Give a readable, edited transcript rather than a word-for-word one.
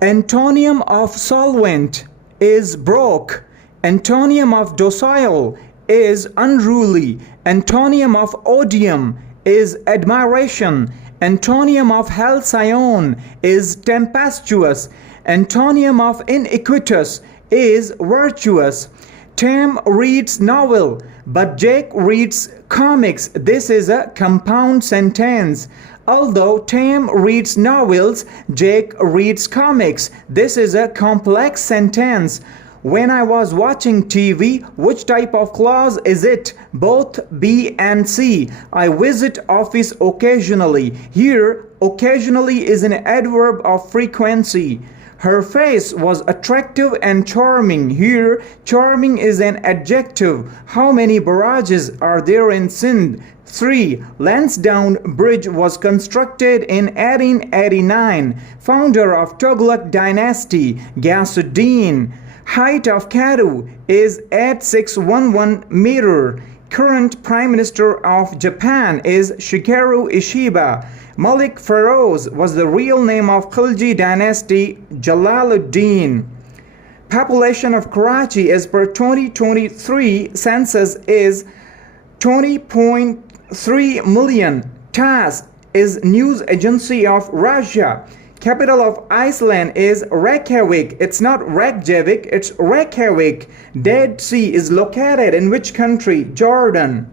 Antonym of solvent is broke. Antonym of docile is unruly. Antonym of odium is admiration. Antonym of halcyon is tempestuous. Antonym of iniquitous is virtuous. Tam reads novel, but Jake reads comics. This is a compound sentence. Although Tam reads novels, Jake reads comics. This is a complex sentence. When I was watching TV, which type of clause is it? Both B and C. I visit office occasionally. Here, occasionally is an adverb of frequency. Her face was attractive and charming. Here, charming is an adjective. How many barrages are there in Sindh? 3. Lansdowne Bridge was constructed in 1889. Founder of Tughlaq dynasty, Ghasuddin. Height of Kadu is 8611 meter. Current Prime Minister of Japan is Shigeru Ishiba. Malik Feroz was the real name of Khilji dynasty, Jalaluddin. Population of Karachi as per 2023 census is 20.3 million. TASS is news agency of Russia. Capital of Iceland is Reykjavik. It's not Reykjavik, it's Reykjavik. Dead Sea is located in which country? Jordan.